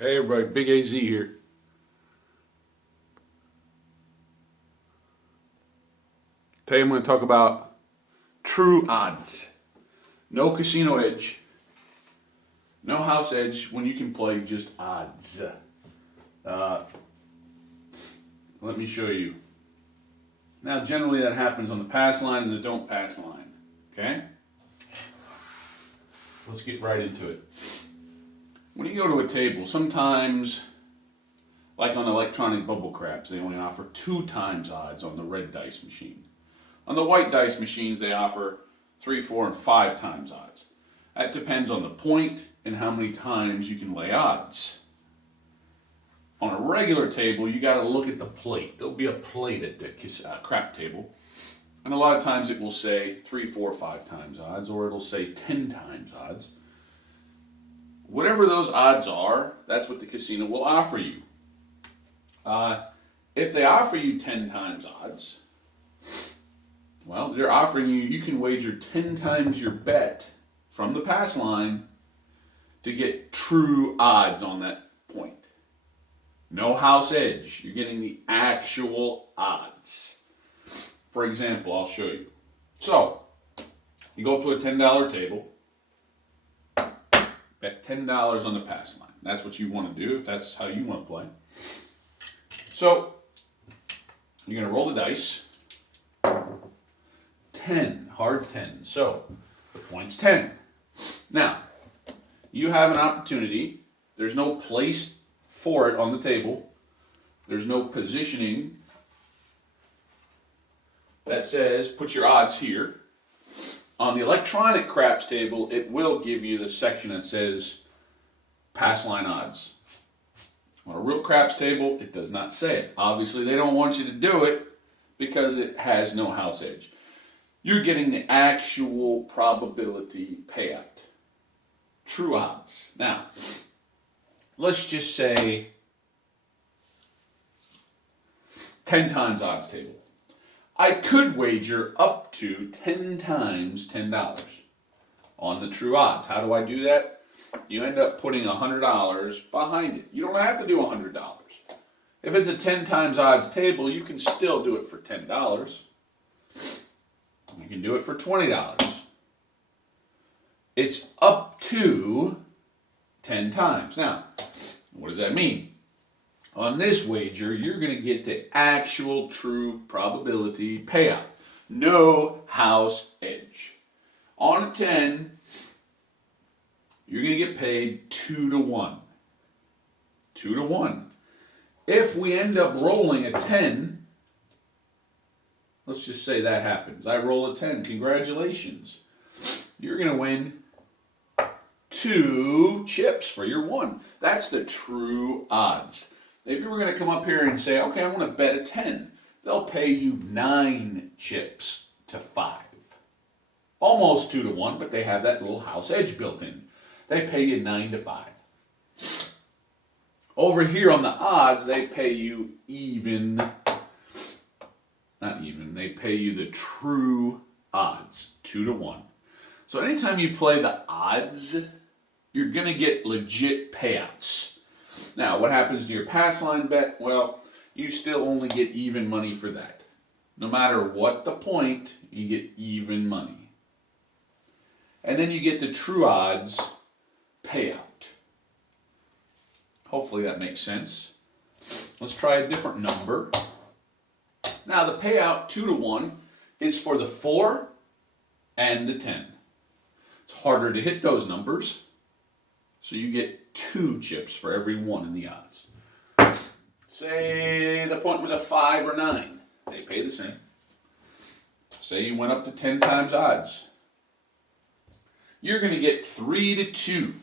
Hey everybody, Big AZ here. Today I'm going to talk about true odds. No casino edge, no house edge when you can play just odds. Let me show you. Now generally that happens on the pass line and the don't pass line. Okay? Let's get right into it. When you go to a table, sometimes, like on electronic bubble craps, they only offer 2 times odds on the red dice machine. On the white dice machines, they offer 3, 4, and 5 times odds. That depends on the point and how many times you can lay odds. On a regular table, you got to look at the plate. There'll be a plate at the crap table, and a lot of times it will say 3, 4, 5 times odds, or it'll say 10 times odds. Whatever those odds are, that's what the casino will offer you. If they offer you 10 times odds, well, they're offering you can wager 10 times your bet from the pass line to get true odds on that point. No house edge. You're getting the actual odds. For example, I'll show you. So, you go up to a $10 table, bet $10 on the pass line. That's what you want to do if that's how you want to play. So, you're going to roll the dice. 10, hard 10. So, the point's 10. Now, you have an opportunity. There's no place for it on the table. There's no positioning that says put your odds here. On the electronic craps table, it will give you the section that says pass line odds. On a real craps table, it does not say it. Obviously, they don't want you to do it because it has no house edge. You're getting the actual probability payout. True odds. Now, let's just say 10 times odds table. I could wager up to 10 times $10 on the true odds. How do I do that? You end up putting $100 behind it. You don't have to do $100. If it's a 10 times odds table, you can still do it for $10. You can do it for $20. It's up to 10 times. Now, what does that mean? On this wager, you're going to get the actual true probability payout. No house edge. On a 10, you're going to get paid 2 to 1. 2 to 1. If we end up rolling a 10, let's just say that happens. I roll a 10. Congratulations. You're going to win 2 chips for your 1. That's the true odds. If you were going to come up here and say, okay, I want to bet a 10, they'll pay you 9 chips to 5. Almost 2 to 1, but they have that little house edge built in. They pay you 9 to 5. Over here on the odds, they pay you they pay you the true odds, 2 to 1. So anytime you play the odds, you're going to get legit payouts. Now, what happens to your pass line bet? Well, you still only get even money for that. No matter what the point, you get even money. And then you get the true odds payout. Hopefully that makes sense. Let's try a different number. Now, the payout 2 to 1 is for the 4 and the 10. It's harder to hit those numbers, so you get 2 chips for every 1 in the odds. Say the point was a 5 or 9. They pay the same. Say you went up to 10 times odds. You're going to get 3 to 2.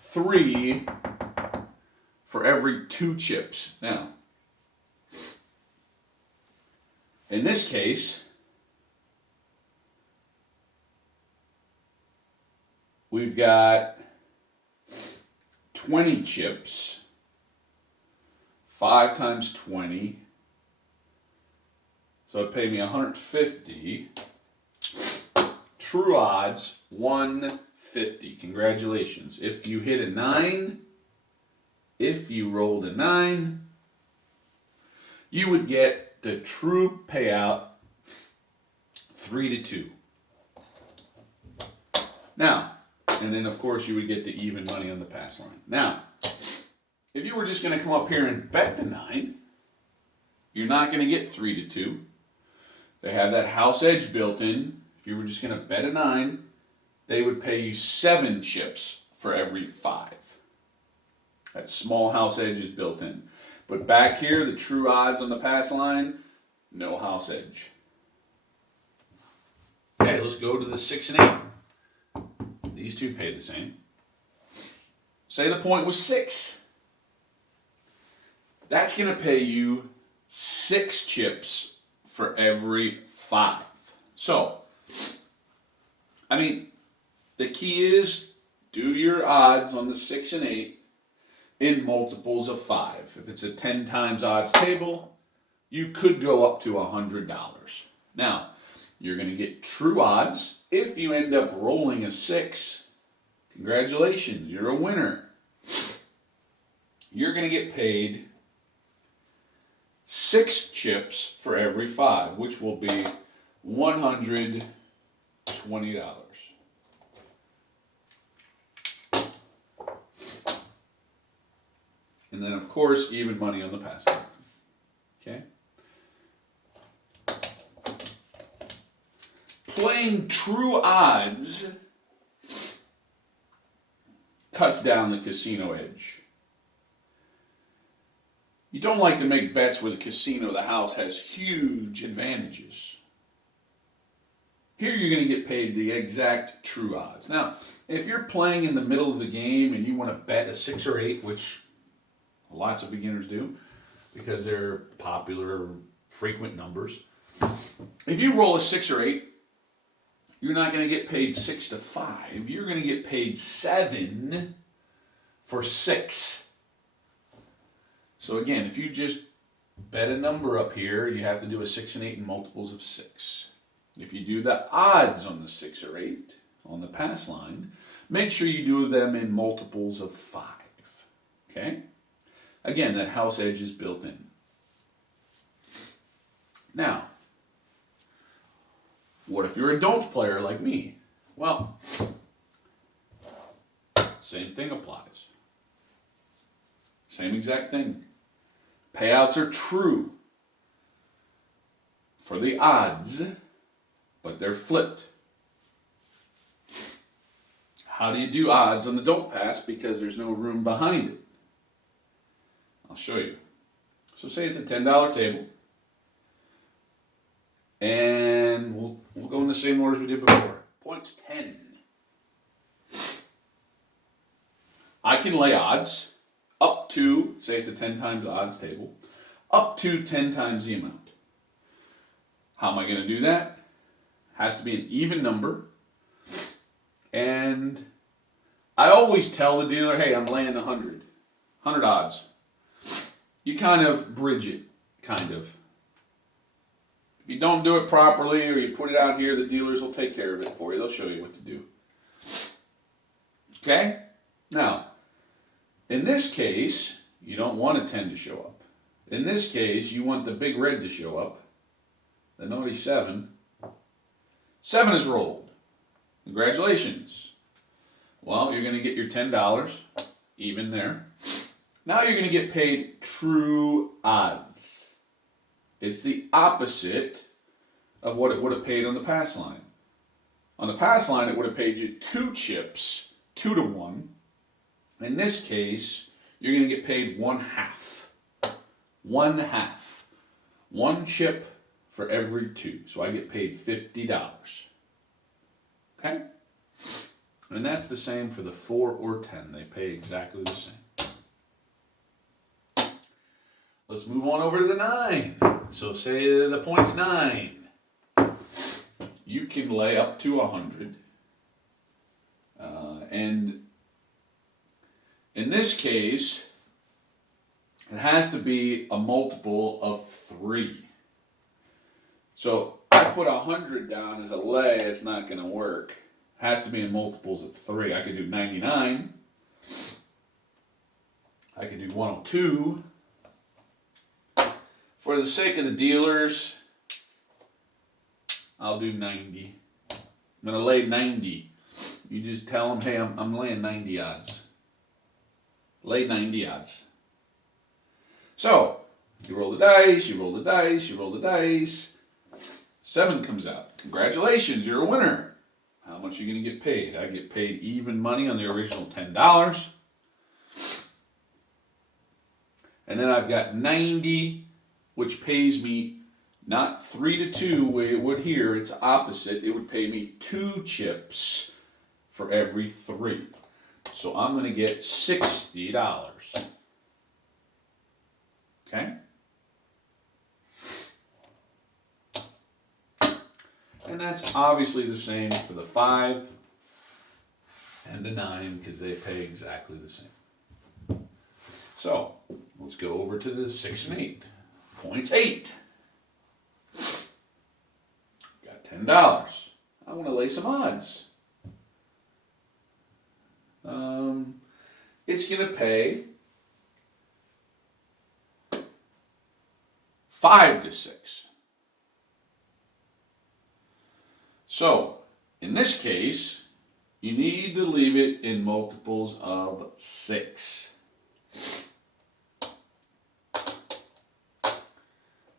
3 for every 2 chips. Now, in this case, we've got 20 chips, 5 times 20, so it paid me 150. True odds, 150. Congratulations. If you hit a 9, if you rolled a 9, you would get the true payout 3-2. Now, and then of course you would get the even money on the pass line. Now, if you were just going to come up here and bet the 9, you're not going to get 3-2. They have that house edge built in. If you were just going to bet a 9, they would pay you 7 chips for every 5. That small house edge is built in. But back here, the true odds on the pass line, no house edge. Okay, let's go to the 6 and 8. These two pay the same. Say the point was 6. That's going to pay you 6 chips for every 5. So, I mean, the key is do your odds on the 6 and 8 in multiples of 5. If it's a 10 times odds table, you could go up to $100. Now, you're going to get true odds. If you end up rolling a 6, congratulations, you're a winner. You're going to get paid 6 chips for every 5, which will be $120. And then, of course, even money on the pass line. Okay? Playing true odds cuts down the casino edge. You don't like to make bets where the casino, the house, has huge advantages. Here you're going to get paid the exact true odds. Now, if you're playing in the middle of the game and you want to bet a 6 or 8, which lots of beginners do because they're popular, frequent numbers. If you roll a 6 or 8, you're not going to get paid 6 to 5. You're going to get paid 7 for 6. So again, if you just bet a number up here, you have to do a 6 and 8 in multiples of 6. If you do the odds on the 6 or 8 on the pass line, make sure you do them in multiples of 5. Okay? Again, that house edge is built in. Now, what if you're a don't player like me? Well, same thing applies. Same exact thing. Payouts are true for the odds, but they're flipped. How do you do odds on the don't pass? Because there's no room behind it. I'll show you. So say it's a $10 table. And we'll go in the same order as we did before. Points 10. I can lay odds up to, say it's a 10 times odds table, up to 10 times the amount. How am I going to do that? Has to be an even number. And I always tell the dealer, hey, I'm laying 100 odds. You kind of bridge it, kind of. If you don't do it properly or you put it out here, the dealers will take care of it for you. They'll show you what to do. Okay? Now, in this case, you don't want a 10 to show up. In this case, you want the big red to show up. The naughty 7. 7 is rolled. Congratulations. Well, you're going to get your $10, even there. Now you're going to get paid true odds. It's the opposite of what it would have paid on the pass line. On the pass line, it would have paid you 2 chips, 2 to 1. In this case, you're going to get paid 1/2. 1/2. 1 chip for every 2. So I get paid $50. Okay? And that's the same for the 4 or 10. They pay exactly the same. Let's move on over to the 9. So say the point's 9. You can lay up to 100. And in this case, it has to be a multiple of 3. So I put 100 down as a lay, it's not going to work. It has to be in multiples of 3. I could do 99. I could do 102. For the sake of the dealers, I'll do 90. I'm going to lay 90. You just tell them, hey, I'm laying 90 odds. Lay 90 odds. So, you roll the dice, you roll the dice, you roll the dice. 7 comes out. Congratulations, you're a winner. How much are you going to get paid? I get paid even money on the original $10. And then I've got 90, which pays me not 3 to 2, where it would here. It's opposite. It would pay me 2 chips for every 3. So I'm going to get $60. Okay? And that's obviously the same for the 5 and the 9 because they pay exactly the same. So let's go over to the 6 and 8. Points 8. Got $10. I want to lay some odds. It's going to pay 5 to 6. So, in this case, you need to leave it in multiples of 6.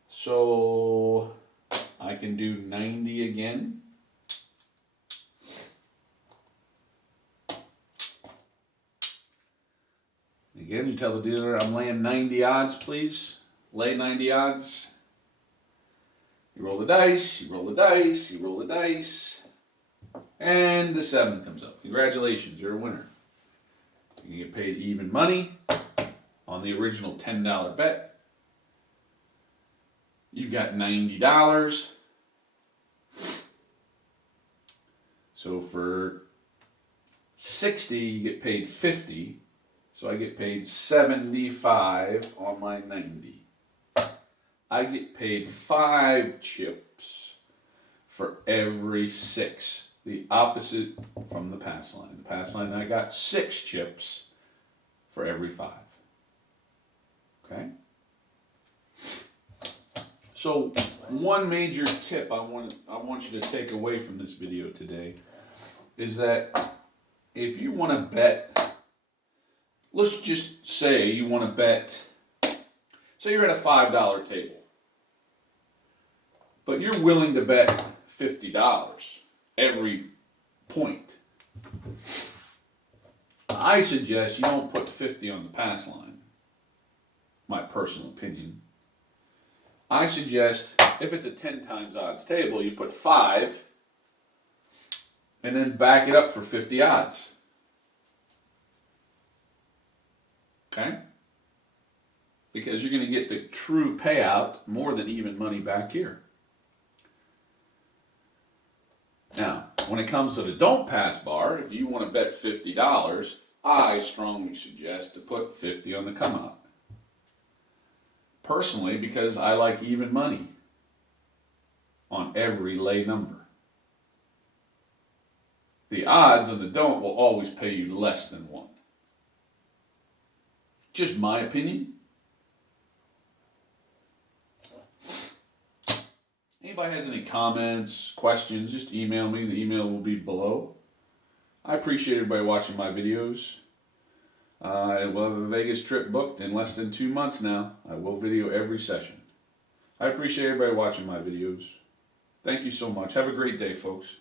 So, I can do 90 again. Again, you tell the dealer, I'm laying 90 odds, please. Lay 90 odds. You roll the dice, you roll the dice, you roll the dice. And the 7 comes up. Congratulations, you're a winner. You get paid even money on the original $10 bet. You've got $90. So for 60, you get paid 50. So I get paid 75 on my 90. I get paid 5 chips for every 6. The opposite from the pass line. The pass line, I got 6 chips for every 5. Okay? So one major tip I want you to take away from this video today is that if you want to bet, let's just say you want to bet, say you're at a $5 table, but you're willing to bet $50 every point. I suggest you don't put 50 on the pass line. My personal opinion. I suggest if it's a 10 times odds table, you put 5 and then back it up for 50 odds. Okay? Because you're going to get the true payout more than even money back here. Now, when it comes to the don't pass bar, if you want to bet $50, I strongly suggest to put 50 on the come out. Personally, because I like even money on every lay number. The odds on the don't will always pay you less than 1. Just my opinion. Anybody has any comments, questions, just email me. The email will be below. I appreciate everybody watching my videos. I will have a Vegas trip booked in less than 2 months now. I will video every session. I appreciate everybody watching my videos. Thank you so much. Have a great day, folks.